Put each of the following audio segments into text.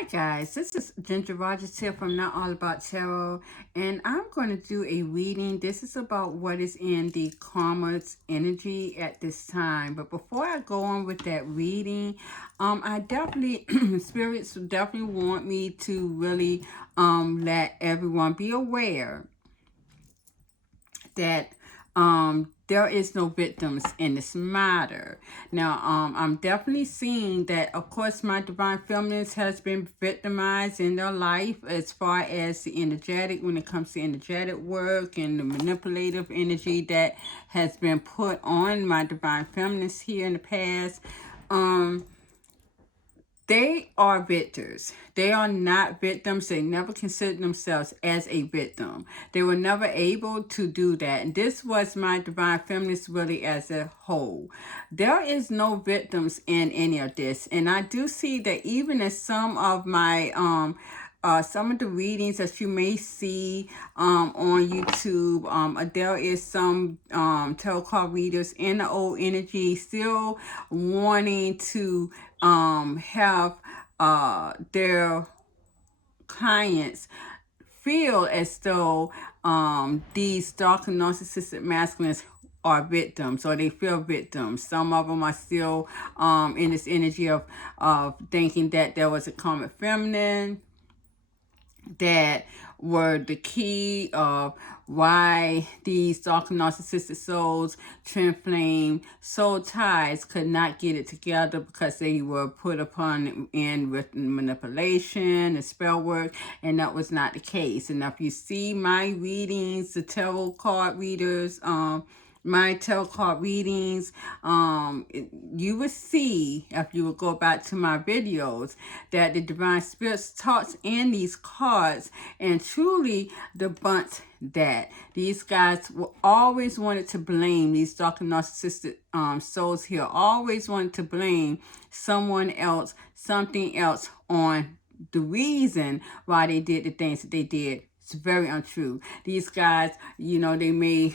Hi guys, this is Ginger Rogers here from Not All About Tarot, and I'm going to do a reading. This is about what is in the karma's energy at this time. But before I go on with that reading, I definitely, spirits definitely want me to really let everyone be aware that there is no victims in this matter. Now, I'm definitely seeing that, of course, my divine feminist has been victimized in their life as far as the energetic, when it comes to energetic work and the manipulative energy that has been put on my divine feminist here in the past. They are victors. They are not victims. They never considered themselves as a victim. They were never able to do that. And this was my divine feminist really as a whole. There is no victims in any of this. And I do see that even in some of my some of the readings that you may see on YouTube, there is some tarot card readers in the old energy still wanting to have their clients feel as though these dark and narcissistic masculines are victims, or they feel victims. Some of them are still in this energy of thinking that there was a karmic feminine that were the key of why these dark narcissistic souls, twin flame soul ties, could not get it together, because they were put upon in with manipulation and spell work, and that was not the case. And if you see my readings, the tarot card readers, my tarot card readings, you will see, if you will go back to my videos, that the divine spirits talks in these cards and truly debunked that. These guys were always wanted to blame, these dark and narcissistic souls here always wanted to blame someone else, something else, on the reason why they did the things that they did. It's very untrue. These guys, they may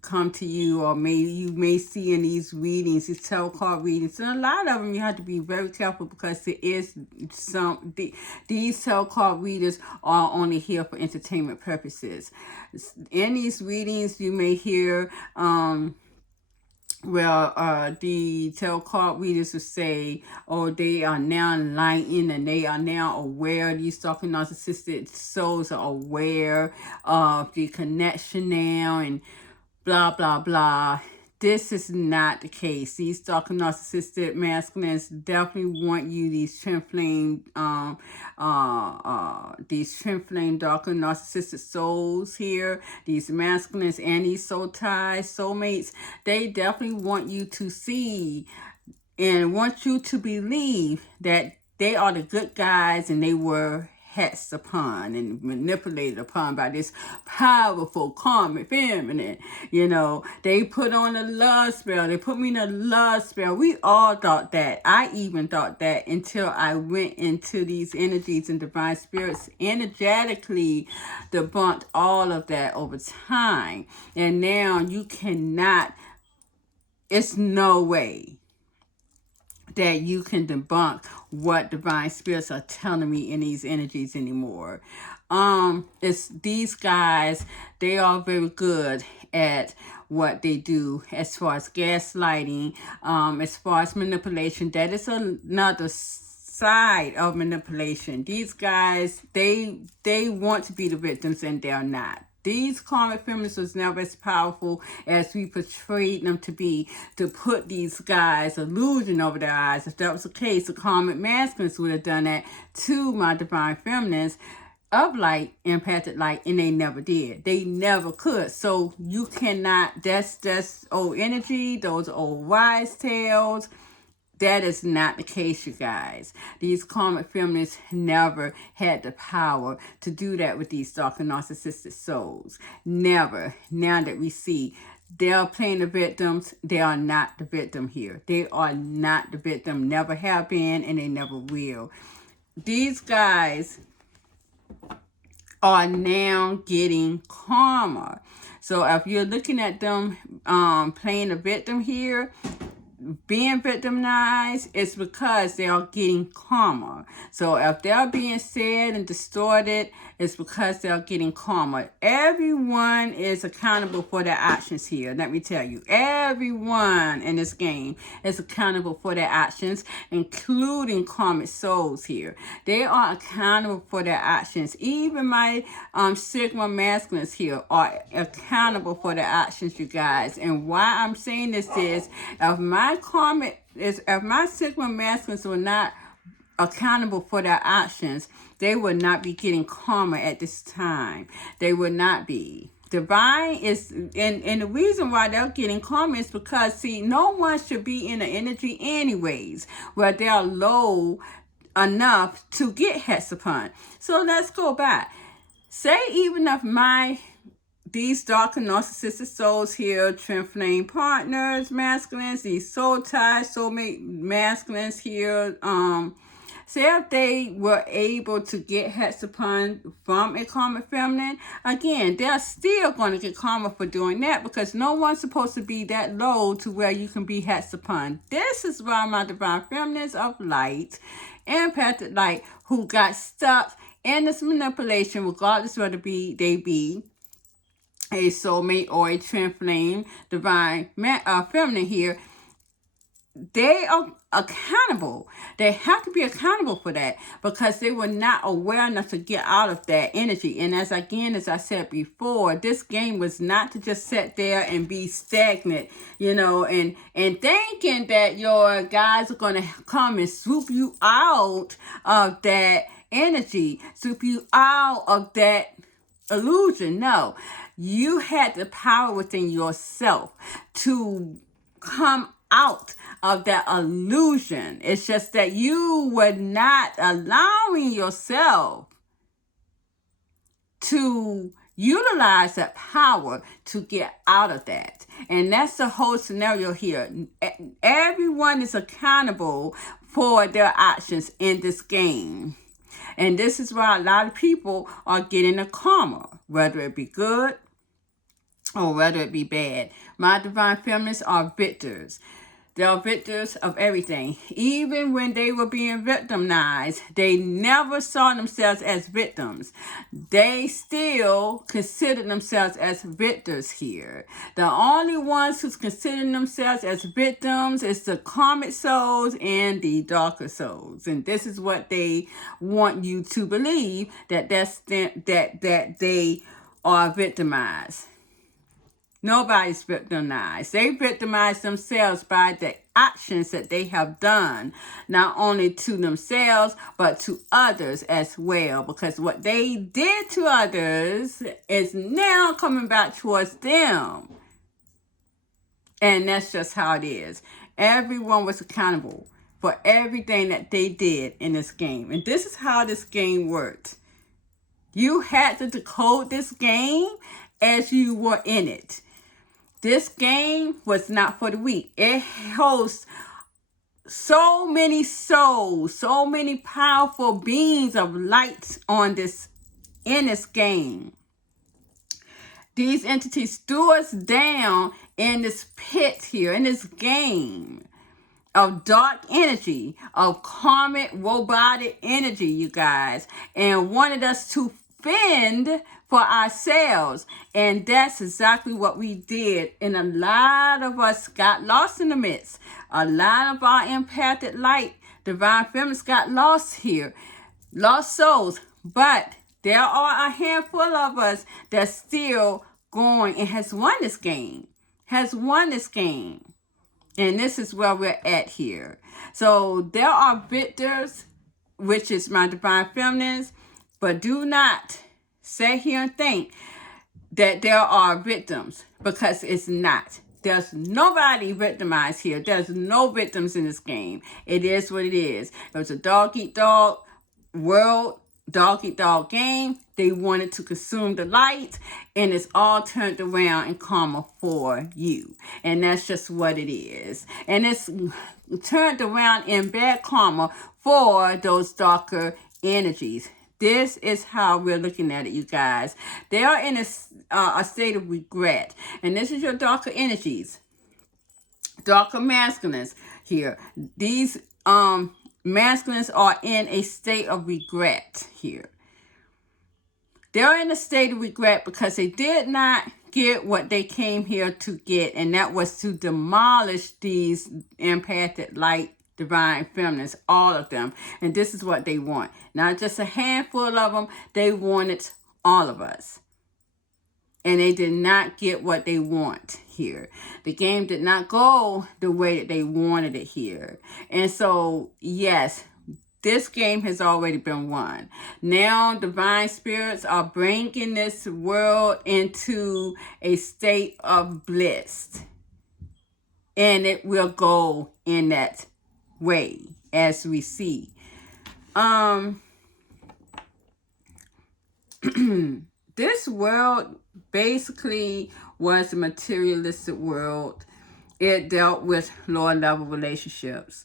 come to you, or you may see in these readings, these tarot card readings, and a lot of them you have to be very careful, because there is these tarot card readers are only here for entertainment purposes. In these readings, you may hear the tarot card readers will say, oh, they are now enlightened and they are now aware. These talking narcissistic souls are aware of the connection now, and blah, blah, blah. This is not the case. These dark narcissistic masculines definitely want you, these twin flame darker narcissistic souls here, these masculines and these soul ties, soulmates. They definitely want you to see and want you to believe that they are the good guys, and they were hexed upon and manipulated upon by this powerful karmic feminine. They put on a love spell. They put me in a love spell. We all thought that. I even thought that, until I went into these energies, and divine spirits energetically debunked all of that over time. And now you cannot, it's no way that you can debunk what divine spirits are telling me in these energies anymore. It's these guys, they are very good at what they do as far as gaslighting, as far as manipulation. That is another side of manipulation. These guys, they want to be the victims, and they're not. These karmic feminists was never as powerful as we portrayed them to be, to put these guys illusion over their eyes. If that was the case, the karmic masculines would have done that to my divine feminines of light, empathic light, and they never did. They never could. So you cannot, that's old energy, those old wise tales. That is not the case, you guys. These karmic feminists never had the power to do that with these dark and narcissistic souls. Never. Now that we see they are playing the victims, they are not the victim here. They are not the victim. Never have been, and they never will. These guys are now getting karma. So if you're looking at them playing a victim here, being victimized, it's because they are getting karma. So if they're being said and distorted, it's because they're getting karma. Everyone is accountable for their actions here. Let me tell you, everyone in this game is accountable for their actions, including karmic souls here. They are accountable for their actions. Even my Sigma masculines here are accountable for their actions, you guys. And why I'm saying this is, if my Sigma masculines were not accountable for their actions, they would not be getting karma at this time. They would not be. Divine is, and the reason why they're getting karma is because, see, no one should be in the energy anyways where they're low enough to get hexapon. So let's go back. Say even if these darker narcissistic souls here, twin flame partners, masculines, these soul ties, soulmate masculines here, say if they were able to get hexapon from a karmic feminine, again, they're still going to get karma for doing that, because no one's supposed to be that low to where you can be hexapon. This is why my divine feminines of light, empathic light, who got stuck in this manipulation, regardless whether they be a soulmate or a twin flame divine feminine here, they are accountable. They have to be accountable for that, because they were not aware enough to get out of that energy. And as I said before, this game was not to just sit there and be stagnant, and thinking that your guys are going to come and swoop you out of that energy, swoop you out of that illusion. No, you had the power within yourself to come out of that illusion. It's just that you were not allowing yourself to utilize that power to get out of that. And that's the whole scenario here. Everyone is accountable for their actions in this game. And this is why a lot of people are getting a karma, whether it be good or whether it be bad. My divine feminists are victors. They are victors of everything. Even when they were being victimized, they never saw themselves as victims. They still consider themselves as victors here. The only ones who's considering themselves as victims is the karmic souls and the darker souls. And this is what they want you to believe, that they are victimized. Nobody's victimized. They victimize themselves by the actions that they have done, not only to themselves, but to others as well. Because what they did to others is now coming back towards them. And that's just how it is. Everyone was accountable for everything that they did in this game. And this is how this game worked. You had to decode this game as you were in it. This game was not for the weak. It hosts so many souls, so many powerful beings of light in this game. These entities threw us down in this pit here, in this game of dark energy, of karmic robotic energy, you guys, and wanted us to fend for ourselves. And that's exactly what we did. And a lot of us got lost in the midst. A lot of our empathic light, divine feminists got lost here. Lost souls. But there are a handful of us that's still going and has won this game. And this is where we're at here. So there are victors, which is my divine feminines. But do not sit here and think that there are victims, because it's not. There's nobody victimized here. There's no victims in this game. It is what it is. It was a dog-eat-dog world, dog-eat-dog game. They wanted to consume the light, and it's all turned around in karma for you. And that's just what it is. And it's turned around in bad karma for those darker energies. This is how we're looking at it, you guys. They are in a state of regret. And this is your darker energies. darker masculines here. These masculines are in a state of regret here. They're in a state of regret because they did not get what they came here to get, and that was to demolish these empathic light divine feminists, all of them. And this is what they want. Not just a handful of them, they wanted all of us. And they did not get what they want here. The game did not go the way that they wanted it here. And so, yes, this game has already been won. Now, divine spirits are bringing this world into a state of bliss. And it will go in that way, as we see. This world basically was a materialistic world. It dealt with lower level relationships.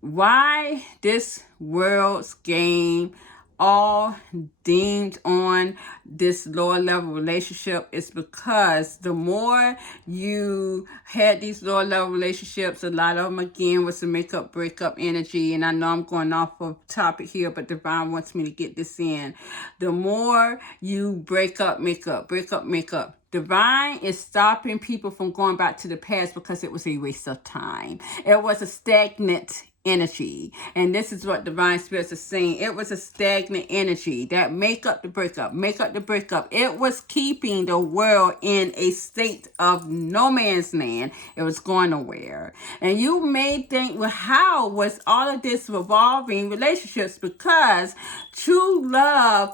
Why this world's game all deemed on this lower level relationship is because the more you had these lower level relationships, a lot of them again was the make-up breakup energy. And I know I'm going off of topic here, but Divine wants me to get this in. The more you break up, make up, break up, make up, Divine is stopping people from going back to the past because it was a waste of time. It was a stagnant energy. And this is what divine spirits are saying. It was a stagnant energy that make up the breakup, make up the breakup. It was keeping the world in a state of no man's land. It was going nowhere. And you may think, well, how was all of this revolving relationships? Because true love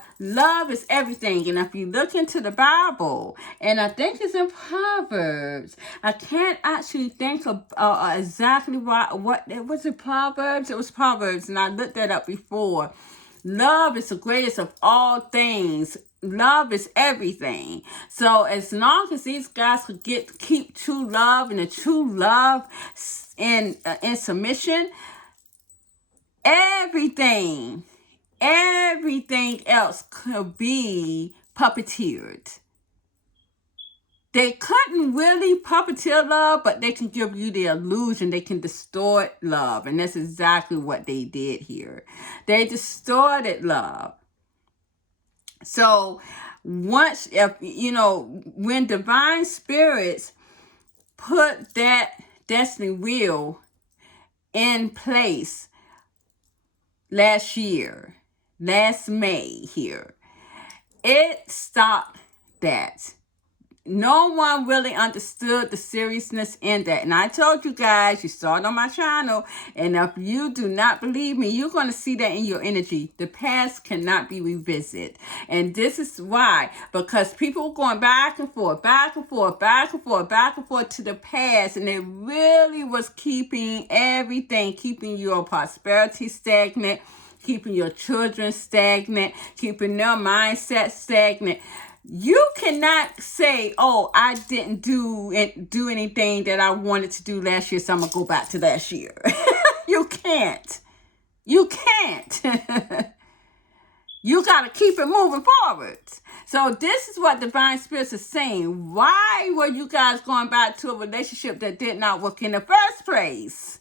is everything. And if you look into the Bible, and I think it's in Proverbs, I can't actually think of exactly what it was. In Proverbs, it was Proverbs, and I looked that up before. Love is the greatest of all things. Love is everything. So as long as these guys could keep true love and the true love in submission, everything else could be puppeteered. They couldn't really puppeteer love, but they can give you the illusion. They can distort love. And that's exactly what they did here. They distorted love. So once, when divine spirits put that destiny wheel in place last May here, it stopped that. No one really understood the seriousness in that. And I told you guys, you saw it on my channel, and if you do not believe me, you're going to see that in your energy. The past cannot be revisited. And this is why. Because people were going back and forth, back and forth, back and forth, back and forth to the past. And it really was keeping everything, keeping your prosperity stagnant, keeping your children stagnant, keeping their mindset stagnant. You cannot say, oh, I didn't do anything that I wanted to do last year, so I'm going to go back to last year. You can't. You can't. You got to keep it moving forward. So this is what divine spirits are saying. Why were you guys going back to a relationship that did not work in the first place?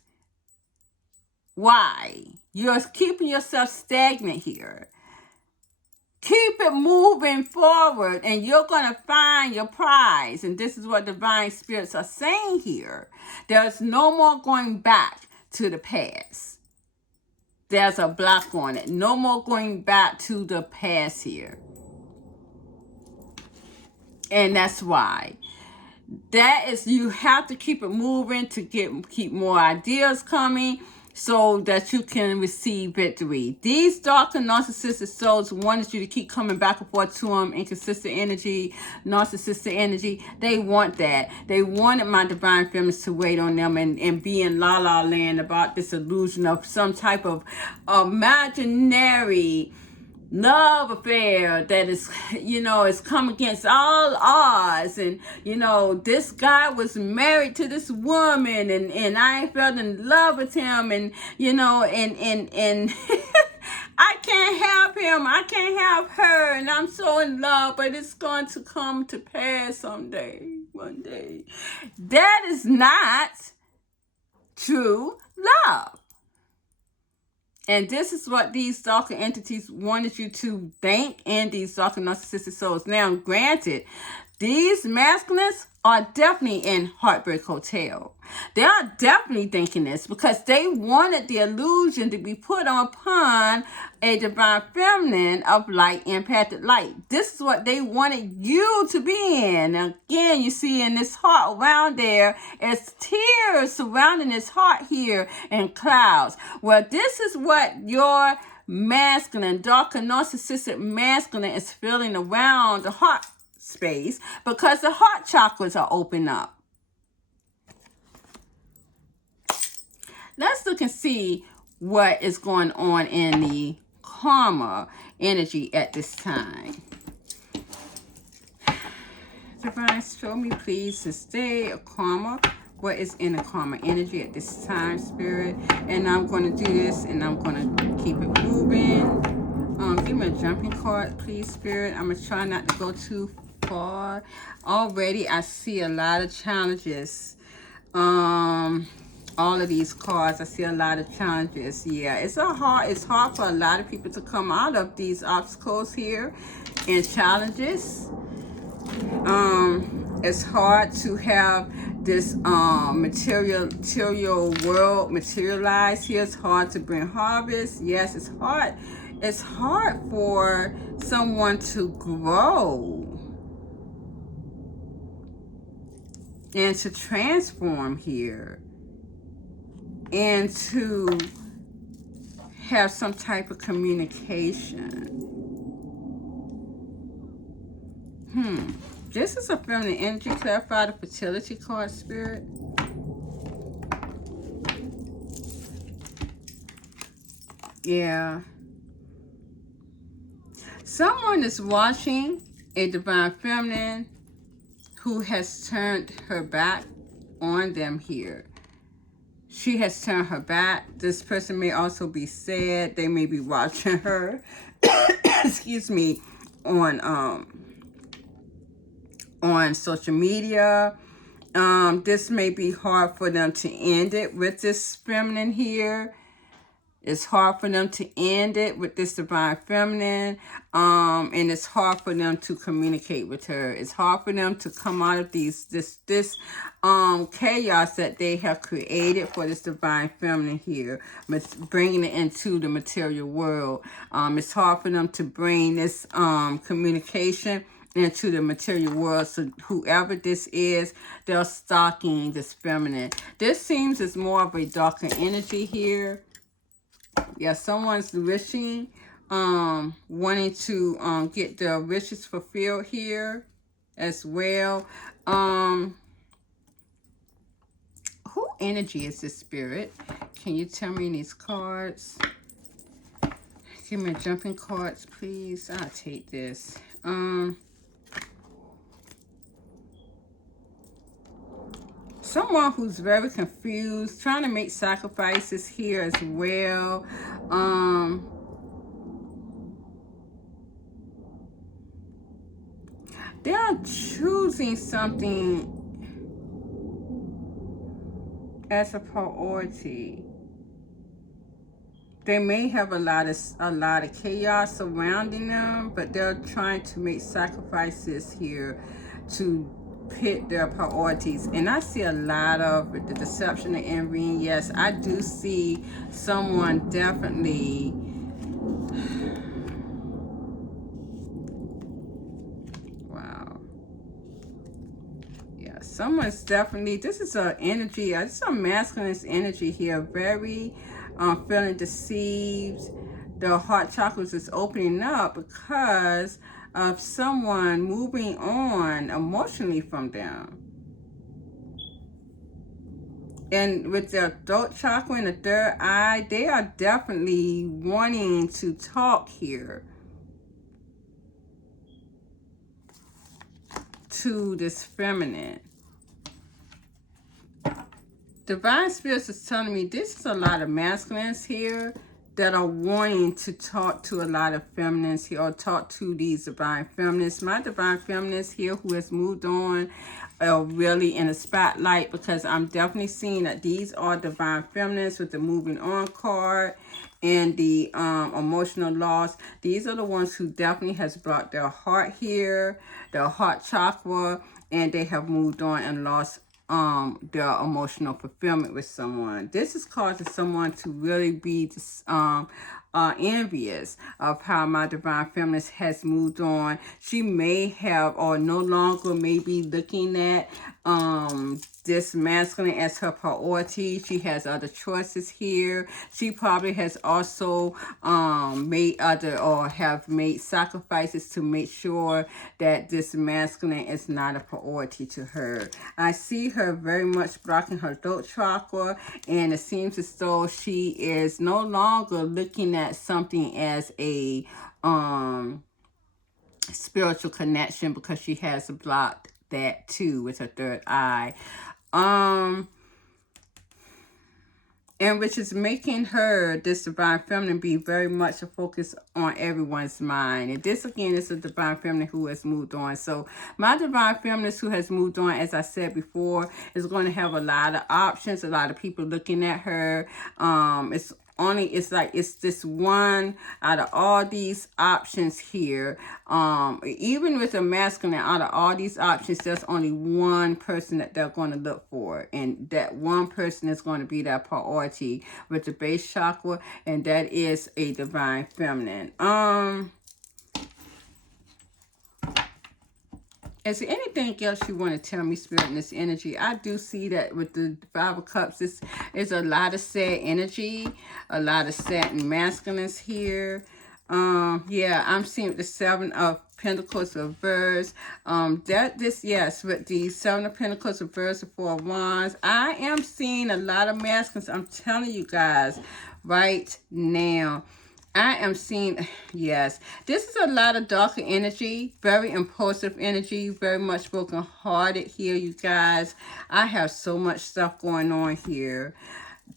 Why? You're keeping yourself stagnant here. Keep it moving forward, and you're going to find your prize. And this is what divine spirits are saying here. There's no more going back to the past. There's a block on it. No more going back to the past here. And that's why. That is, you have to keep it moving to keep more ideas coming, so that you can receive victory. These darker narcissistic souls wanted you to keep coming back and forth to them, inconsistent energy, narcissistic energy. They want that. They wanted my divine feminist to wait on them and be in la la land about this illusion of some type of imaginary love affair that is, is come against all odds. And, this guy was married to this woman, and I fell in love with him, and, and I can't have him, I can't have her, and I'm so in love, but it's going to come to pass someday. one day. That is not true love. And this is what these darker entities wanted you to think in these darker narcissistic souls. Now, granted, these masculines are definitely in Heartbreak Hotel. They are definitely thinking this because they wanted the illusion to be put upon a divine feminine of light, empathic light. This is what they wanted you to be in. Now, again, you see in this heart around there, it's tears surrounding this heart here and clouds. Well, this is what your masculine, darker narcissistic masculine is feeling around the heart space because the heart chakras are open up. Let's look and see what is going on in the karma energy at this time. Divine, show me please to stay a karma. What is in the karma energy at this time, Spirit? And I'm going to do this and I'm going to keep it moving. Give me a jumping card, please, Spirit. I'm going to try not to go too far. Already I see a lot of challenges. All of these cards, I see a lot of challenges. Yeah, it's hard for a lot of people to come out of these obstacles here and challenges. It's hard to have this material world materialize here. It's hard to bring harvest. Yes, it's hard. It's hard for someone to grow and to transform here and to have some type of communication. This is a feminine energy. Clarify the fertility card, Spirit. Yeah. Someone is watching a divine feminine who has turned her back on them here. She has turned her back. This person may also be sad. They may be watching her, excuse me, on social media. This may be hard for them to end it with this feminine here. It's hard for them to end it with this divine feminine. And it's hard for them to communicate with her. It's hard for them to come out of this chaos that they have created for this divine feminine here, bringing it into the material world. It's hard for them to bring this communication into the material world. So whoever this is, they're stalking this feminine. This seems as more of a darker energy here. Yeah, someone's wishing, wanting to get their wishes fulfilled here as well. Who energy is this, Spirit? Can you tell me these cards? Give me jumping cards, please. I'll take this. Someone who's very confused, trying to make sacrifices here as well. They are choosing something as a priority. They may have a lot of chaos surrounding them, but they're trying to make sacrifices here to pit their priorities. And I see a lot of the deception and envy. Yes, I do see someone definitely someone's definitely, this is an energy, this is a masculine energy here, very feeling deceived. The heart chakras is opening up because of someone moving on emotionally from them. And with their throat chakra and the third eye, they are definitely wanting to talk here to this feminine. Divine Spirits is telling me this is a lot of masculines here that are wanting to talk to a lot of feminists here, or talk to these divine feminists. My divine feminists here who has moved on are really in the spotlight, because I'm definitely seeing that these are divine feminists with the moving on card and the emotional loss. These are the ones who definitely has brought their heart here, their heart chakra, and they have moved on and lost their emotional fulfillment with someone. This is causing someone to really be envious of how my divine feminist has moved on. She may have, or no longer may be looking at this masculine as her priority. She has other choices here. She probably has also made other, or have made sacrifices to make sure that this masculine is not a priority to her. I see her very much blocking her throat chakra, and it seems as though she is no longer looking at something as a spiritual connection, because she has blocked that too with her third eye. And which is making her, this divine feminine, be very much a focus on everyone's mind. And this, again, is a divine feminine who has moved on. So my divine feminist who has moved on, as I said before, is going to have a lot of options, a lot of people looking at her. It's this one out of all these options here. Even with a masculine, out of all these options, there's only one person that they're going to look for, and that one person is going to be their priority with the base chakra, and that is a divine feminine. Is there anything else you want to tell me, Spirit, in this energy? I do see that with the Five of Cups, this is a lot of sad energy, a lot of sad and masculines here. Yeah, I'm seeing the Seven of Pentacles reverse. Yes, with the Seven of Pentacles reverse, the Four of Wands, I am seeing a lot of masculines. I'm telling you guys right now. I am seeing, yes, this is a lot of darker energy, very impulsive energy, very much broken-hearted here, you guys. I have so much stuff going on here.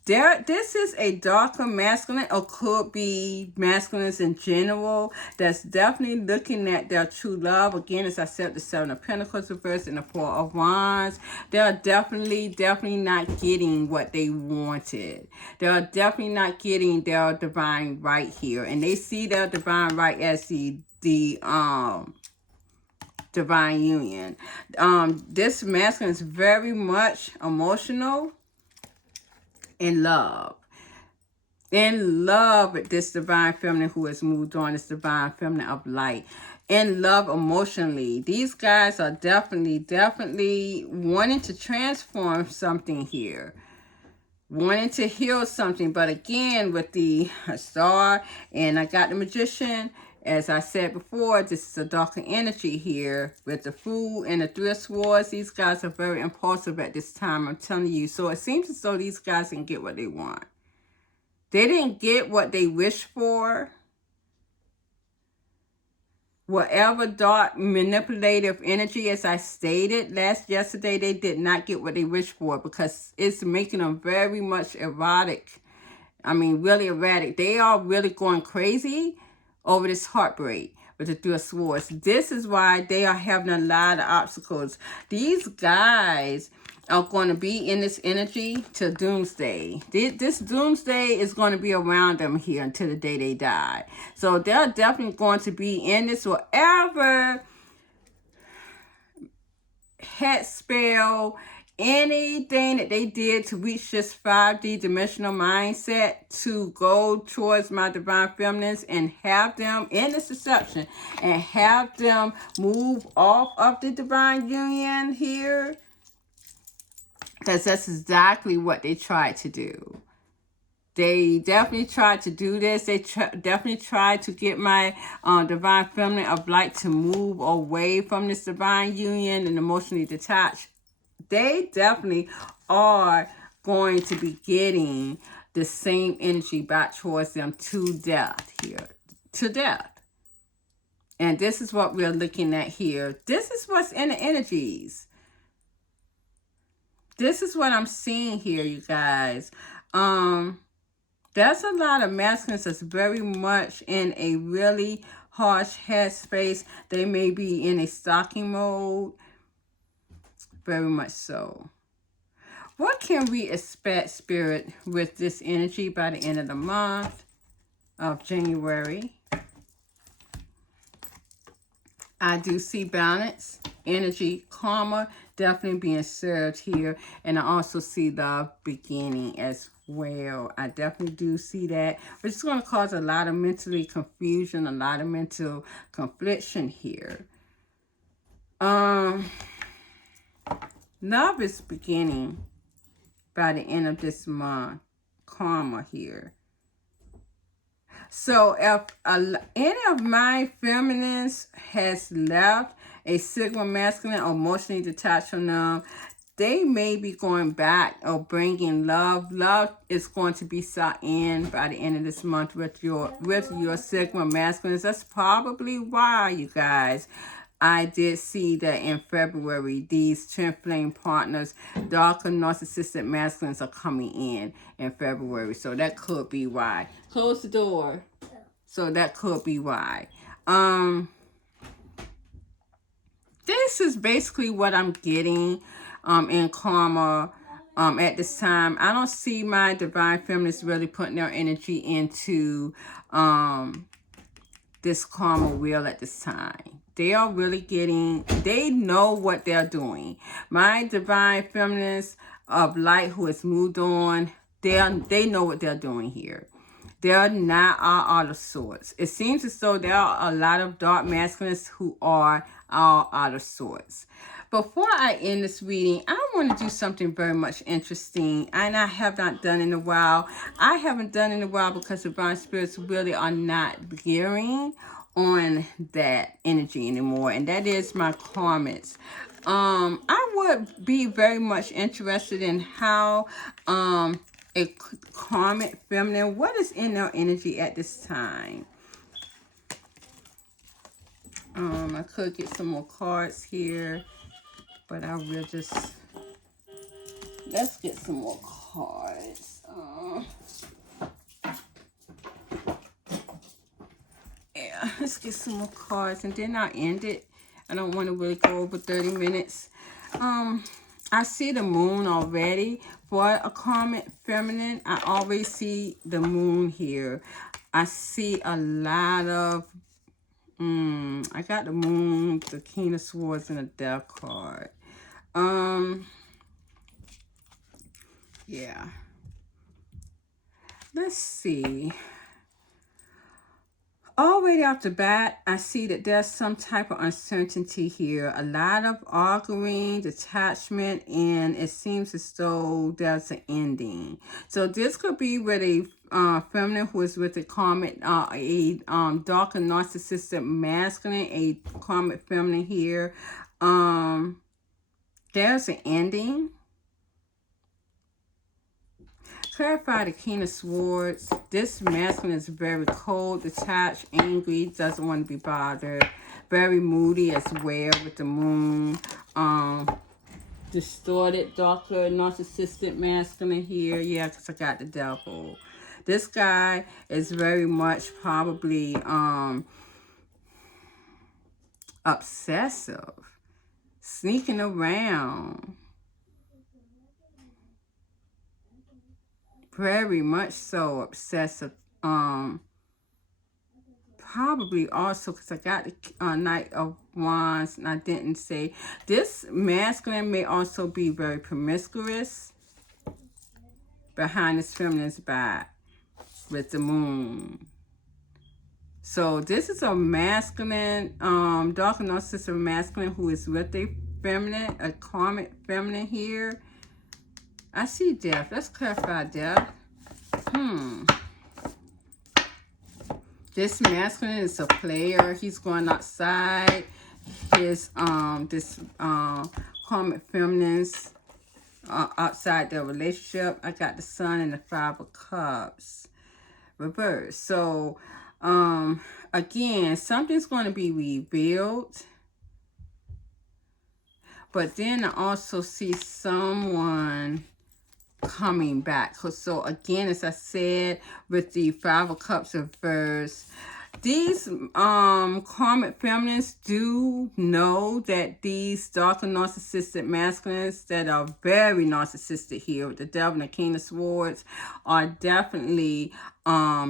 This is a darker masculine, or could be masculines in general, that's definitely looking at their true love. Again, as I said, the Seven of Pentacles reversed and the Four of Wands. They're definitely not getting what they wanted. They're definitely not getting their divine right here. And they see their divine right as the divine union. This masculine is very much emotional, in love with this divine feminine who has moved on, this divine feminine of light. In love emotionally. These guys are definitely wanting to transform something here. Wanting to heal something. But again, with the Star, and I got the Magician, as I said before, this is a darker energy here with the Fool and the Three of Swords. These guys are very impulsive at this time, I'm telling you. So it seems as though these guys didn't get what they want. They didn't get what they wished for. Whatever dark manipulative energy, as I stated yesterday, they did not get what they wished for, because it's making them very much erratic. I mean, really erratic. They are really going crazy over this heartbreak with the Three of Swords. This is why they are having a lot of obstacles. These guys are going to be in this energy till doomsday. This doomsday is going to be around them here until the day they die. So they're definitely going to be in this, whatever head spell, anything that they did to reach this 5D dimensional mindset to go towards my divine feminines and have them in this deception and have them move off of the divine union here, because that's exactly what they tried to do. They definitely tried to do this. They definitely tried to get my divine feminine of light to move away from this divine union and emotionally detached. They definitely are going to be getting the same energy back towards them to death here. To death. And this is what we're looking at here. This is what's in the energies. This is what I'm seeing here, you guys. There's a lot of masculines that's very much in a really harsh headspace. They may be in a stalking mode. Very much so. What can we expect, Spirit, with this energy by the end of the month of January? I do see balance, energy, karma definitely being served here. And I also see the beginning as well. I definitely do see that. Which is going to cause a lot of mentally confusion, a lot of mental confliction here. Love is beginning by the end of this month. Karma here. So if any of my feminines has left a Sigma masculine or emotionally detached from them, they may be going back or bringing love. Love is going to be sought in by the end of this month with your Sigma masculines. That's probably why, you guys, I did see that in February, these twin flame partners, darker narcissistic masculines are coming in February. So that could be why. Close the door. So that could be why. This is basically what I'm getting in karma at this time. I don't see my divine feminists really putting their energy into this karma wheel at this time. They are really they know what they're doing. My divine feminists of light who has moved on, they know what they're doing here. They're not all out of sorts. It seems as though there are a lot of dark masculines who are all out of sorts. Before I end this reading, I want to do something very much interesting, and I have not done in a while. I haven't done in a while because divine spirits really are not gearing on that energy anymore, and that is my karmics. I would be very much interested in how a karmic feminine, what is in their energy at this time? I could get some more cards here, but I will just, let's get some more cards. Yeah, let's get some more cards and then I'll end it. I don't want to really go over 30 minutes. I see the moon already. For a karmic feminine, I always see the moon here. I see a lot of, I got the moon, the King of Swords, and a Death card. Yeah. Let's see. Already off the bat, I see that there's some type of uncertainty here. A lot of arguing, detachment, and it seems as though there's an ending. So this could be with a feminine who is with a karmic, a darker narcissistic masculine, a karmic feminine here. There's an ending. Clarify the King of Swords. This masculine is very cold, detached, angry, doesn't want to be bothered. Very moody as well with the moon. Distorted, darker, narcissistic masculine here. Yeah, because I got the devil. This guy is very much probably obsessive. Sneaking around. Very much so obsessive. Probably also because I got the Knight of Wands and I didn't say. This masculine may also be very promiscuous behind this feminine's back with the moon. So this is a masculine, dark narcissistic masculine who is with a feminine, a karmic feminine here. I see death. Let's clarify death. This masculine is a player. He's going outside. His this karmic feminines outside their relationship. I got the Sun and the Five of Cups reversed. So again, something's going to be revealed. But then I also see someone coming back. So again, as I said, with the Five of Cups reverse, these karmic feminists do know that these darker narcissistic masculines that are very narcissistic here with the devil and the king of swords are definitely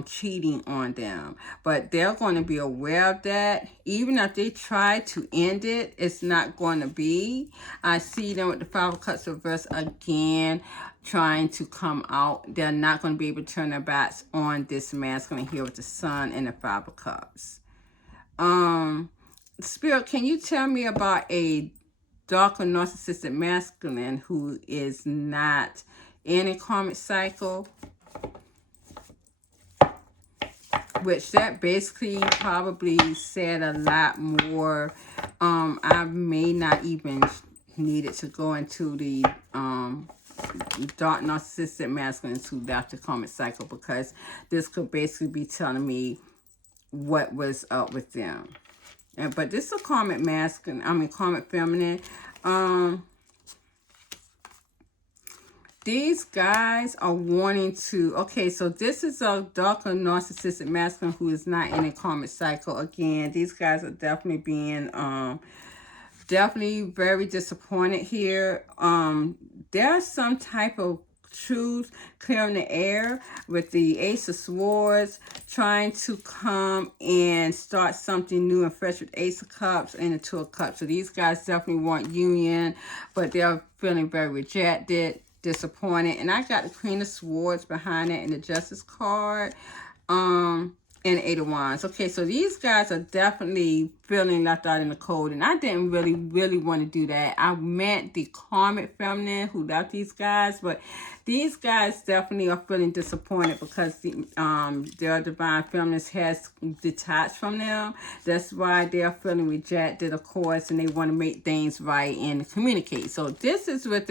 cheating on them. But they're going to be aware of that. Even if they try to end it, it's not going to be. I see them with the Five of Cups reverse again trying to come out. They're not going to be able to turn their backs on this masculine here with the Sun and the Five of Cups. Spirit, can you tell me about a darker narcissistic masculine who is not in a karmic cycle? Which that basically probably said a lot more. I may not even need it to go into the dark narcissistic masculines who left the karmic cycle, because this could basically be telling me what was up with them. But this is a karmic masculine, karmic feminine. These guys are wanting to, okay, so this is a darker narcissistic masculine who is not in a karmic cycle. Again, these guys are definitely being, definitely very disappointed here. There's some type of truth clearing the air with the Ace of Swords trying to come and start something new and fresh with Ace of Cups and the Two of Cups. So these guys definitely want union, but they're feeling very rejected, disappointed. And I got the Queen of Swords behind it and the Justice card. And Eight of Wands. Okay, so these guys are definitely feeling left out in the cold. And I didn't really want to do that. I meant the karmic feminine who left these guys. But these guys definitely are feeling disappointed because their divine feminist has detached from them. That's why they're feeling rejected, of course. And they want to make things right and communicate. So this is what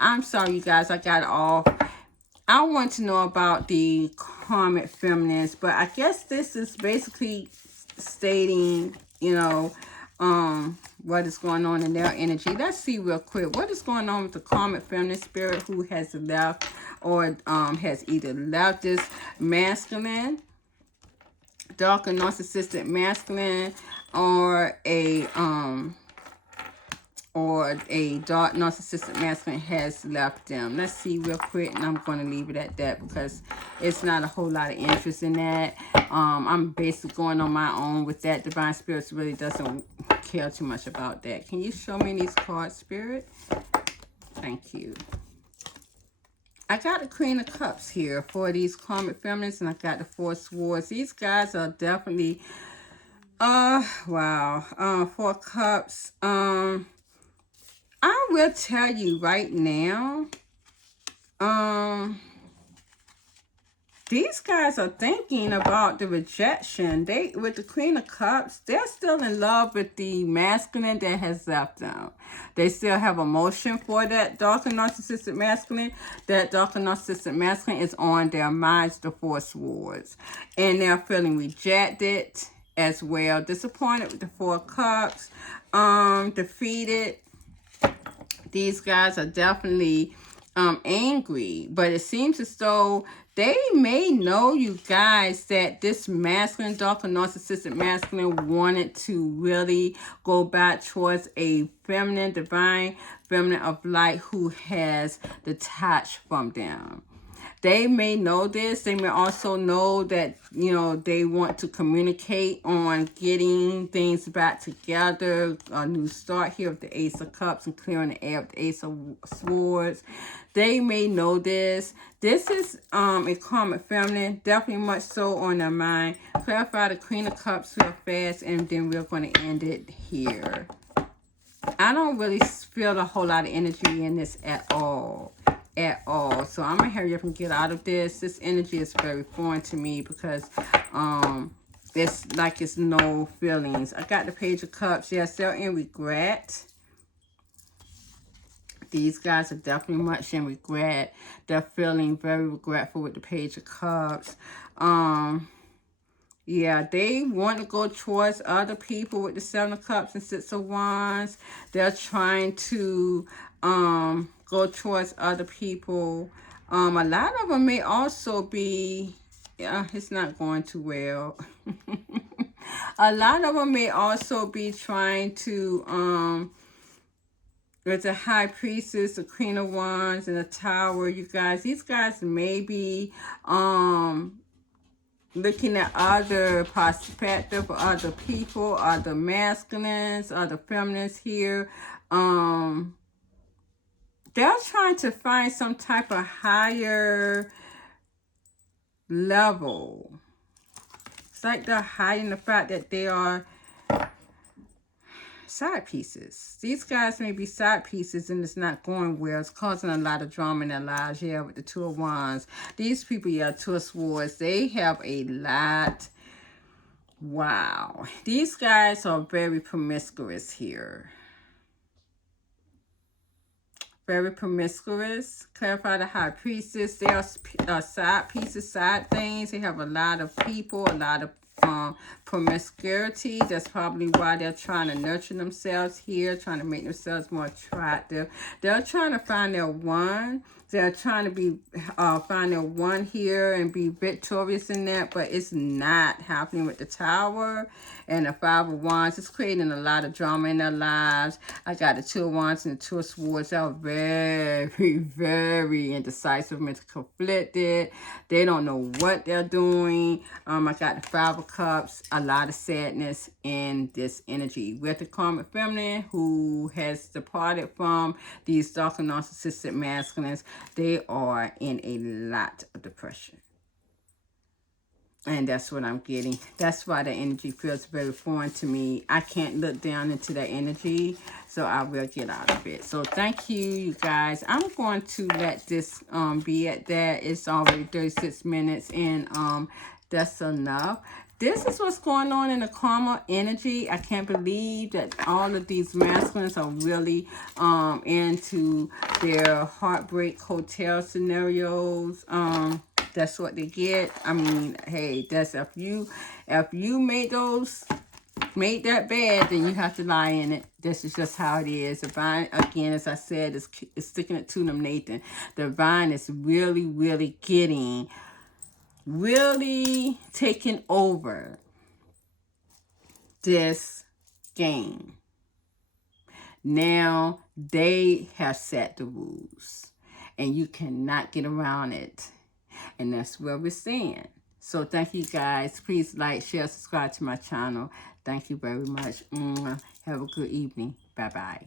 I'm sorry, you guys. I got it off. I want to know about the karmic feminists, but I guess this is basically stating, what is going on in their energy. Let's see real quick. What is going on with the karmic feminist spirit who has left or has either left this masculine, darker narcissistic masculine, or a dark narcissistic masculine has left them. Let's see real quick, and I'm going to leave it at that because it's not a whole lot of interest in that. I'm basically going on my own with that. Divine Spirits really doesn't care too much about that. Can you show me these cards, Spirit? Thank you. I got the Queen of Cups here for these karmic feminists, and I got the Four of Swords. These guys are definitely, wow. Four of Cups, I will tell you right now, these guys are thinking about the rejection. With the Queen of Cups, they're still in love with the masculine that has left them. They still have emotion for that darker narcissistic masculine. That darker narcissistic masculine is on their minds, the Four Swords. And they're feeling rejected as well. Disappointed with the Four Cups. Defeated. These guys are definitely angry, but it seems as though they may know, you guys, that this masculine, darker narcissistic masculine wanted to really go back towards a feminine, divine feminine of light who has detached from them. They may know this. They may also know that, they want to communicate on getting things back together. A new start here with the Ace of Cups and clearing the air with the Ace of Swords. They may know this. This is a karmic feminine, definitely much so on their mind. Clarify the Queen of Cups real fast, and then we're going to end it here. I don't really feel a whole lot of energy in this at all. So I'm gonna hurry up and get out of this. This energy is very foreign to me because it's like it's no feelings. I got the Page of Cups. Yes, they're in regret. These guys are definitely much in regret. They're feeling very regretful with the Page of Cups. Yeah, they want to go towards other people with the Seven of Cups and Six of Wands. They're trying to go towards other people. A lot of them may also be, yeah, it's not going too well. A lot of them may also be trying to, with the High Priestess, the Queen of Wands, and the Tower, you guys, these guys may be, looking at other perspective, other people, other masculines, other feminists here. They're trying to find some type of higher level. It's like they're hiding the fact that they are side pieces. These guys may be side pieces and it's not going well. It's causing a lot of drama in their lives. Yeah, with the Two of Wands. These people, yeah, Two of Swords, they have a lot. Wow. These guys are very promiscuous here. Very promiscuous. Clarify the High Priestess. They are side pieces, side things. They have a lot of people, a lot of promiscuity. That's probably why they're trying to nurture themselves here, trying to make themselves more attractive. They're trying to find their one. They're trying to be find their one here and be victorious in that, but it's not happening with the Tower and the Five of Wands. It's creating a lot of drama in their lives. I got the Two of Wands and the Two of Swords. They're very, very indecisive, mentally conflicted. They don't know what they're doing. I got the Five of Cups. A lot of sadness in this energy. With the Karmic Feminine, who has departed from these darker narcissistic masculines, they are in a lot of depression. And that's what I'm getting. That's why the energy feels very foreign to me. I can't look down into that energy, so I will get out of it. So thank you, you guys. I'm going to let this be at that. It's already 36 minutes, and that's enough. This is what's going on in the karma energy. I can't believe that all of these masculines are really into their heartbreak hotel scenarios. That's what they get. I mean, hey, that's if you made that bad, then you have to lie in it. This is just how it is. The vine, again, as I said, is sticking it to them, Nathan. The vine is really, really taking over this game. Now they have set the rules, and you cannot get around it. And that's where we're staying. So thank you guys. Please like, share, subscribe to my channel. Thank you very much. Have a good evening. Bye-bye.